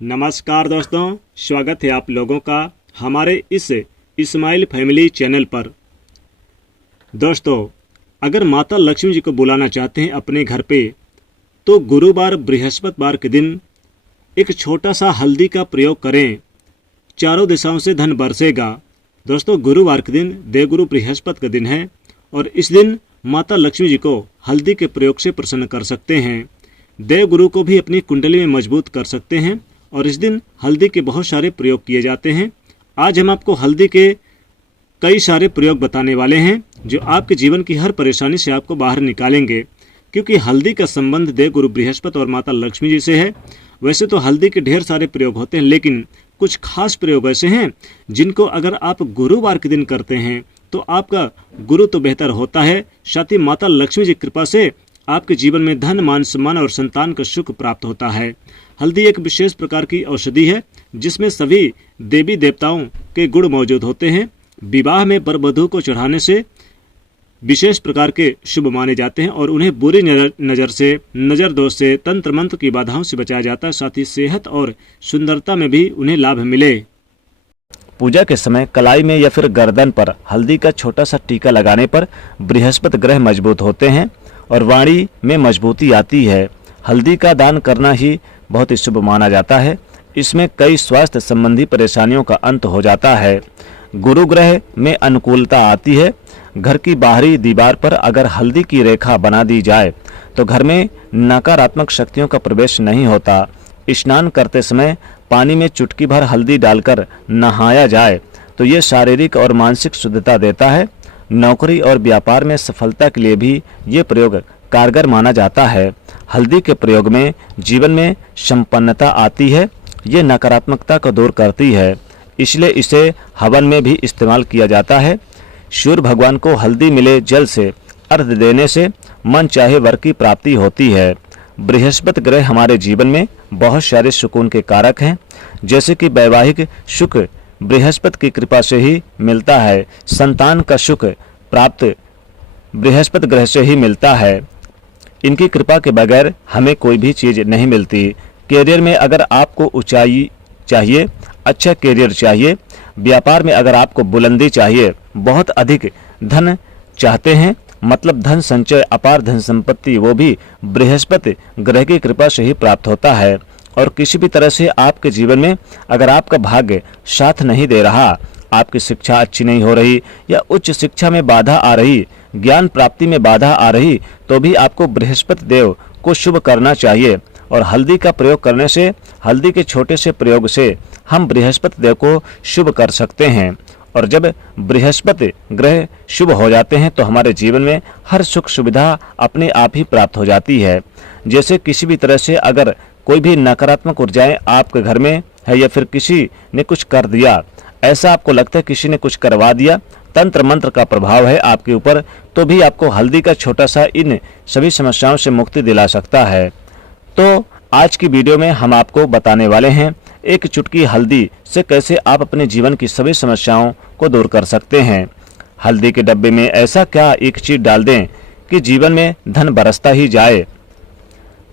नमस्कार दोस्तों, स्वागत है आप लोगों का हमारे इस इस्माइल फैमिली चैनल पर। दोस्तों, अगर माता लक्ष्मी जी को बुलाना चाहते हैं अपने घर पे तो गुरुवार बृहस्पतिवार के दिन एक छोटा सा हल्दी का प्रयोग करें। चारों दिशाओं से धन बरसेगा। दोस्तों, गुरुवार के दिन देवगुरु बृहस्पति का दिन है और इस दिन माता लक्ष्मी जी को हल्दी के प्रयोग से प्रसन्न कर सकते हैं। देवगुरु को भी अपनी कुंडली में मजबूत कर सकते हैं और इस दिन हल्दी के बहुत सारे प्रयोग किए जाते हैं। आज हम आपको हल्दी के कई सारे प्रयोग बताने वाले हैं जो आपके जीवन की हर परेशानी से आपको बाहर निकालेंगे, क्योंकि हल्दी का संबंध देवगुरु बृहस्पति और माता लक्ष्मी जी से है। वैसे तो हल्दी के ढेर सारे प्रयोग होते हैं, लेकिन कुछ खास प्रयोग ऐसे हैं जिनको अगर आप गुरुवार के दिन करते हैं तो आपका गुरु तो बेहतर होता है, साथ ही माता लक्ष्मी जी की कृपा से आपके जीवन में धन, मान सम्मान और संतान का सुख प्राप्त होता है। हल्दी एक विशेष प्रकार की औषधि है जिसमें सभी देवी देवताओं के गुण मौजूद होते हैं। विवाह में वर वधू को चढ़ाने से विशेष प्रकार के शुभ माने जाते हैं और उन्हें बुरी नज़र से, नज़र दोष से, तंत्र मंत्र की बाधाओं से बचाया जाता है। साथ ही सेहत और सुंदरता में भी उन्हें लाभ मिले। पूजा के समय कलाई में या फिर गर्दन पर हल्दी का छोटा सा टीका लगाने पर बृहस्पति ग्रह मजबूत होते हैं और वाणी में मजबूती आती है। हल्दी का दान करना ही बहुत ही शुभ माना जाता है। इसमें कई स्वास्थ्य संबंधी परेशानियों का अंत हो जाता है। गुरु ग्रह में अनुकूलता आती है। घर की बाहरी दीवार पर अगर हल्दी की रेखा बना दी जाए तो घर में नकारात्मक शक्तियों का प्रवेश नहीं होता। स्नान करते समय पानी में चुटकी भर हल्दी डालकर नहाया जाए तो ये शारीरिक और मानसिक शुद्धता देता है। नौकरी और व्यापार में सफलता के लिए भी ये प्रयोग कारगर माना जाता है। हल्दी के प्रयोग में जीवन में संपन्नता आती है। ये नकारात्मकता को दूर करती है, इसलिए इसे हवन में भी इस्तेमाल किया जाता है। सूर्य भगवान को हल्दी मिले जल से अर्घ्य देने से मन चाहे वर की प्राप्ति होती है। बृहस्पति ग्रह हमारे जीवन में बहुत सारे सुकून के कारक हैं, जैसे कि वैवाहिक सुख बृहस्पति की कृपा से ही मिलता है। संतान का सुख प्राप्त बृहस्पति ग्रह से ही मिलता है। इनकी कृपा के बगैर हमें कोई भी चीज़ नहीं मिलती। कैरियर में अगर आपको ऊंचाई चाहिए, अच्छा कैरियर चाहिए, व्यापार में अगर आपको बुलंदी चाहिए, बहुत अधिक धन चाहते हैं, मतलब धन संचय, अपार धन संपत्ति, वो भी बृहस्पति ग्रह की कृपा से ही प्राप्त होता है। और किसी भी तरह से आपके जीवन में अगर आपका भाग्य साथ नहीं दे रहा, आपकी शिक्षा अच्छी नहीं हो रही या उच्च शिक्षा में बाधा आ रही, ज्ञान प्राप्ति में बाधा आ रही, तो भी आपको बृहस्पति देव को शुभ करना चाहिए। और हल्दी का प्रयोग करने से, हल्दी के छोटे से प्रयोग से हम बृहस्पति देव को शुभ कर सकते हैं। और जब बृहस्पति ग्रह शुभ हो जाते हैं तो हमारे जीवन में हर सुख सुविधा अपने आप ही प्राप्त हो जाती है। जैसे किसी भी तरह से अगर कोई भी नकारात्मक ऊर्जाएं आपके घर में है या फिर किसी ने कुछ कर दिया, ऐसा आपको लगता है किसी ने कुछ करवा दिया, तंत्र मंत्र का प्रभाव है आपके ऊपर, तो भी आपको हल्दी का छोटा सा इन सभी समस्याओं से मुक्ति दिला सकता है। तो आज की वीडियो में हम आपको बताने वाले हैं एक चुटकी हल्दी से कैसे आप अपने जीवन की सभी समस्याओं को दूर कर सकते हैं। हल्दी के डब्बे में ऐसा क्या एक चीज डाल दें कि जीवन में धन बरसता ही जाए।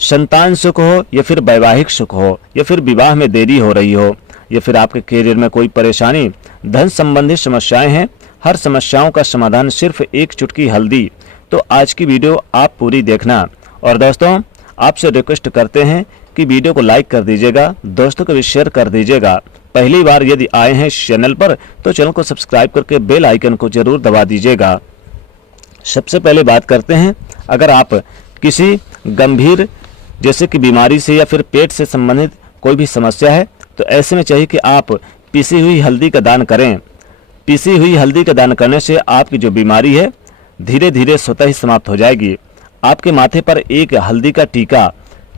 संतान सुख हो या फिर वैवाहिक सुख हो या फिर विवाह में देरी हो रही हो या फिर आपके कैरियर में कोई परेशानी, धन संबंधी समस्याएं हैं, हर समस्याओं का समाधान सिर्फ एक चुटकी हल्दी। तो आज की वीडियो आप पूरी देखना। और दोस्तों, आपसे रिक्वेस्ट करते हैं कि वीडियो को लाइक कर दीजिएगा, दोस्तों को भी शेयर कर दीजिएगा। पहली बार यदि आए हैं इस चैनल पर तो चैनल को सब्सक्राइब करके बेल आइकन को जरूर दबा दीजिएगा। सबसे पहले बात करते हैं, अगर आप किसी गंभीर जैसे कि बीमारी से या फिर पेट से संबंधित कोई भी समस्या है तो ऐसे में चाहिए कि आप पीसी हुई हल्दी का दान करें। पीसी हुई हल्दी का दान करने से आपकी जो बीमारी है धीरे धीरे स्वतः ही समाप्त हो जाएगी। आपके माथे पर एक हल्दी का टीका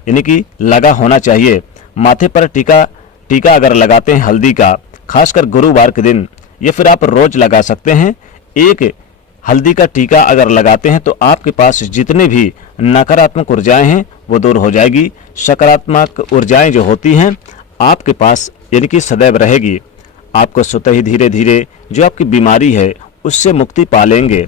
यानी कि लगा होना चाहिए। माथे पर टीका अगर लगाते हैं हल्दी का, खासकर गुरुवार के दिन, या फिर आप रोज लगा सकते हैं। एक हल्दी का टीका अगर लगाते हैं तो आपके पास जितने भी नकारात्मक ऊर्जाएं हैं वो दूर हो जाएगी। सकारात्मक ऊर्जाएं जो होती हैं आपके पास यानी कि सदैव रहेगी। आपको स्वतः ही धीरे धीरे जो आपकी बीमारी है उससे मुक्ति पा लेंगे।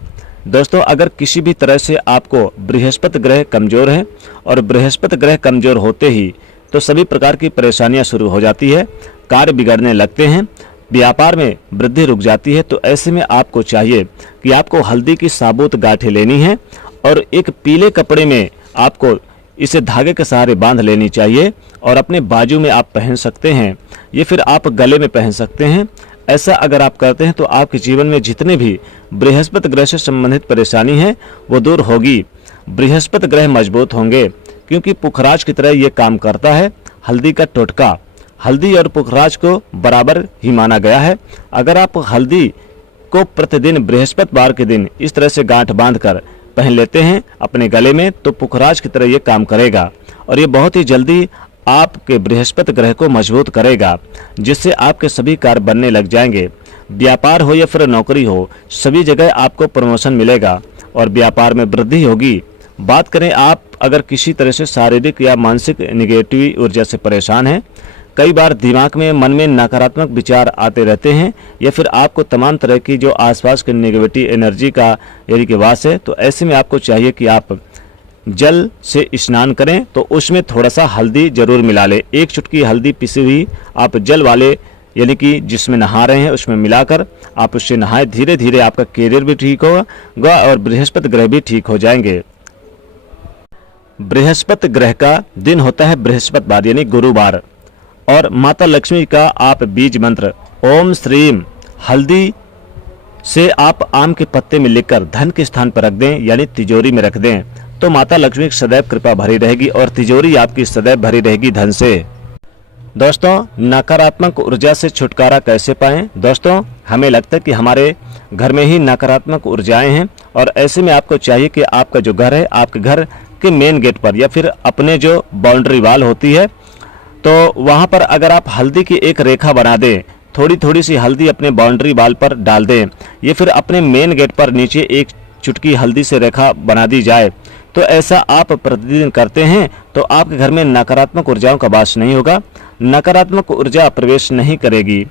दोस्तों, अगर किसी भी तरह से आपको बृहस्पति ग्रह कमजोर है और बृहस्पति ग्रह कमजोर होते ही तो सभी प्रकार की परेशानियां शुरू हो जाती है, कार्य बिगड़ने लगते हैं, व्यापार में वृद्धि रुक जाती है। तो ऐसे में आपको चाहिए कि आपको हल्दी की साबुत गांठें लेनी है और एक पीले कपड़े में आपको इसे धागे के सहारे बांध लेनी चाहिए और अपने बाजू में आप पहन सकते हैं, ये फिर आप गले में पहन सकते हैं। ऐसा अगर आप करते हैं तो आपके जीवन में जितने भी बृहस्पति ग्रह से संबंधित परेशानी है वो दूर होगी। बृहस्पति ग्रह मजबूत होंगे क्योंकि पुखराज की तरह ये काम करता है। हल्दी का टोटका, हल्दी और पुखराज को बराबर ही माना गया है। अगर आप हल्दी को प्रतिदिन बृहस्पतिवार के दिन इस तरह से गांठ बांधकर पहन लेते हैं अपने गले में, तो पुखराज की तरह ये काम करेगा और ये बहुत ही जल्दी आपके बृहस्पति ग्रह को मजबूत करेगा, जिससे आपके सभी कार्य बनने लग जाएंगे। व्यापार हो या फिर नौकरी हो, सभी जगह आपको प्रमोशन मिलेगा और व्यापार में वृद्धि होगी। बात करें आप अगर किसी तरह से शारीरिक या मानसिक निगेटिव ऊर्जा से परेशान हैं, कई बार दिमाग में मन में नकारात्मक विचार आते रहते हैं या फिर आपको तमाम तरह की जो आसपास की नेगेटिव एनर्जी का यानी कि वास है, तो ऐसे में आपको चाहिए कि आप जल से स्नान करें तो उसमें थोड़ा सा हल्दी जरूर मिला लें। एक चुटकी हल्दी पिसी हुई आप जल वाले यानी कि जिसमें नहा रहे हैं उसमें मिलाकर आप उससे नहाएं। धीरे धीरे आपका कैरियर भी ठीक होगा और बृहस्पति ग्रह भी ठीक हो जाएंगे। बृहस्पति ग्रह का दिन होता है बृहस्पतिवार यानी गुरुवार, और माता लक्ष्मी का आप बीज मंत्र ओम श्रीम हल्दी से आप आम के पत्ते में लिखकर धन के स्थान पर रख दें यानी तिजोरी में रख दें, तो माता लक्ष्मी की सदैव कृपा भरी रहेगी और तिजोरी आपकी सदैव भरी रहेगी धन से। दोस्तों, नकारात्मक ऊर्जा से छुटकारा कैसे पाएं? दोस्तों, हमें लगता है कि हमारे घर में ही नकारात्मक ऊर्जाएं हैं और ऐसे में आपको चाहिए कि आपका जो घर है, आपके घर के मेन गेट पर या फिर अपने जो बाउंड्री वाल होती है, तो वहां पर अगर आप हल्दी की एक रेखा बना दें, थोड़ी थोड़ी सी हल्दी अपने बाउंड्री वाल पर डाल दें, ये फिर अपने मेन गेट पर नीचे एक चुटकी हल्दी से रेखा बना दी जाए, तो ऐसा आप प्रतिदिन करते हैं तो आपके घर में नकारात्मक ऊर्जाओं का वास नहीं होगा, नकारात्मक ऊर्जा प्रवेश नहीं करेगी।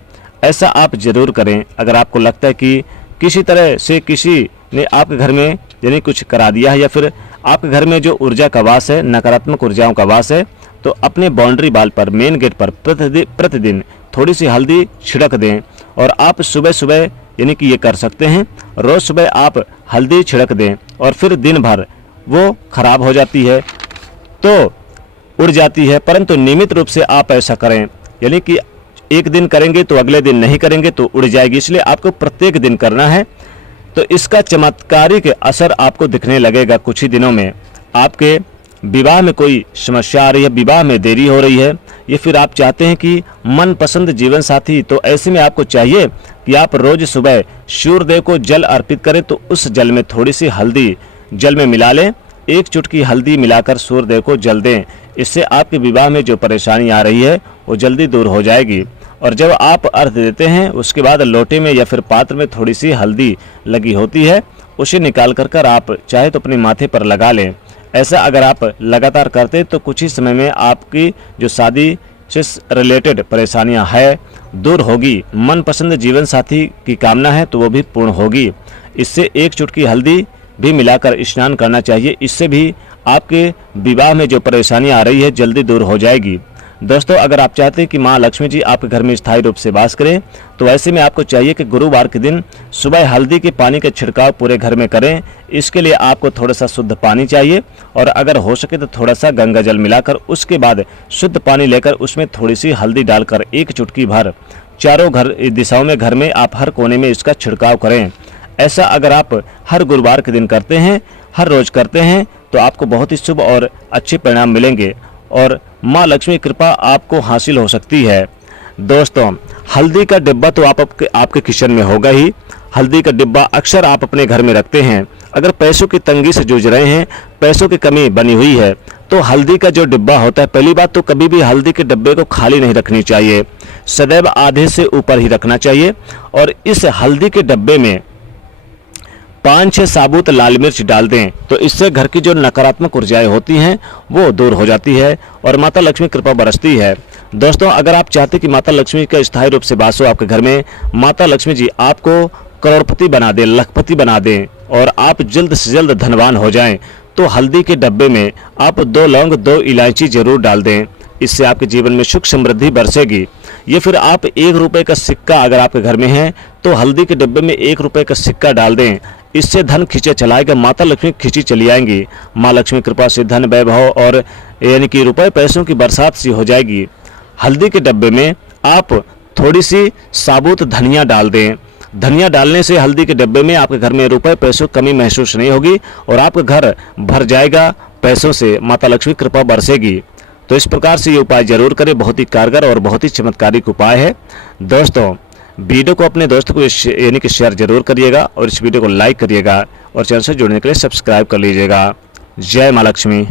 ऐसा आप जरूर करें। अगर आपको लगता है कि किसी तरह से किसी ने आपके घर में यानी कुछ करा दिया है या फिर आपके घर में जो ऊर्जा का वास है, नकारात्मक ऊर्जाओं का वास है, तो अपने बाउंड्री वाल पर मेन गेट पर प्रतिदिन थोड़ी सी हल्दी छिड़क दें और आप सुबह सुबह यानी कि ये कर सकते हैं, रोज सुबह आप हल्दी छिड़क दें और फिर दिन भर वो खराब हो जाती है तो उड़ जाती है, परंतु नियमित रूप से आप ऐसा करें, यानी कि एक दिन करेंगे तो अगले दिन नहीं करेंगे तो उड़ जाएगी, इसलिए आपको प्रत्येक दिन करना है। तो इसका चमत्कारिक असर आपको दिखने लगेगा कुछ ही दिनों में। आपके विवाह में कोई समस्या आ रही है, विवाह में देरी हो रही है, ये फिर आप चाहते हैं कि मनपसंद जीवन साथी, तो ऐसे में आपको चाहिए कि आप रोज सुबह सूर्यदेव को जल अर्पित करें, तो उस जल में थोड़ी सी हल्दी जल में मिला लें, एक चुटकी हल्दी मिलाकर सूर्यदेव को जल दें। इससे आपके विवाह में जो परेशानी आ रही है वो जल्दी दूर हो जाएगी। और जब आप अर्घ देते हैं उसके बाद लोटे में या फिर पात्र में थोड़ी सी हल्दी लगी होती है, उसे निकाल कर आप चाहे तो अपने माथे पर लगा लें। ऐसा अगर आप लगातार करते हैं तो कुछ ही समय में आपकी जो शादी से रिलेटेड परेशानियां है दूर होगी। मनपसंद जीवन साथी की कामना है तो वो भी पूर्ण होगी। इससे एक चुटकी हल्दी भी मिलाकर स्नान करना चाहिए, इससे भी आपके विवाह में जो परेशानी आ रही है जल्दी दूर हो जाएगी। दोस्तों, अगर आप चाहते हैं कि माँ लक्ष्मी जी आपके घर में स्थायी रूप से वास करें, तो ऐसे में आपको चाहिए कि गुरुवार के दिन सुबह हल्दी के पानी का छिड़काव पूरे घर में करें। इसके लिए आपको थोड़ा सा शुद्ध पानी चाहिए और अगर हो सके तो थोड़ा सा गंगा जल मिलाकर उसके बाद शुद्ध पानी लेकर उसमें थोड़ी सी हल्दी डालकर एक चुटकी भर चारों दिशाओं में घर में आप हर कोने में इसका छिड़काव करें। ऐसा अगर आप हर गुरुवार के दिन करते हैं, हर रोज करते हैं, तो आपको बहुत ही शुभ और अच्छे परिणाम मिलेंगे और माँ लक्ष्मी कृपा आपको हासिल हो सकती है। दोस्तों, हल्दी का डिब्बा तो आपके किचन में होगा ही। हल्दी का डिब्बा अक्सर आप अपने घर में रखते हैं। अगर पैसों की तंगी से जूझ रहे हैं, पैसों की कमी बनी हुई है, तो हल्दी का जो डिब्बा होता है, पहली बात तो कभी भी हल्दी के डिब्बे को खाली नहीं रखनी चाहिए, सदैव आधे से ऊपर ही रखना चाहिए। और इस हल्दी के डिब्बे में 5-6 साबुत लाल मिर्च डाल दें, तो इससे घर की जो नकारात्मक ऊर्जाएं होती हैं वो दूर हो जाती है और माता लक्ष्मी कृपा बरसती है। दोस्तों, अगर आप चाहते हैं कि माता लक्ष्मी का स्थायी रूप से वास हो आपके घर में, माता लक्ष्मी जी आपको करोड़पति बना दें, लखपति बना दें और आप जल्द से जल्द धनवान हो जाएं, तो हल्दी के डब्बे में आप 2 लौंग 2 इलायची जरूर डाल दें। इससे आपके जीवन में सुख समृद्धि बरसेगी। या फिर आप 1 रुपये का सिक्का अगर आपके घर में है तो हल्दी के डिब्बे में 1 रुपये का सिक्का डाल दें। इससे धन खींचे चलाएगा, माता लक्ष्मी खींची चली आएंगी। माँ लक्ष्मी कृपा से धन वैभव और यानी कि रुपए पैसों की बरसात सी हो जाएगी। हल्दी के डब्बे में आप थोड़ी सी साबुत धनिया डाल दें। धनिया डालने से हल्दी के डब्बे में आपके घर में रुपए पैसों की कमी महसूस नहीं होगी और आपका घर भर जाएगा पैसों से, माता लक्ष्मी कृपा बरसेगी। तो इस प्रकार से ये उपाय जरूर करें, बहुत ही कारगर और बहुत ही चमत्कारिक उपाय है। दोस्तों, वीडियो को अपने दोस्तों को यानी कि शेयर जरूर करिएगा और इस वीडियो को लाइक करिएगा और चैनल से जुड़ने के लिए सब्सक्राइब कर लीजिएगा। जय माँ लक्ष्मी।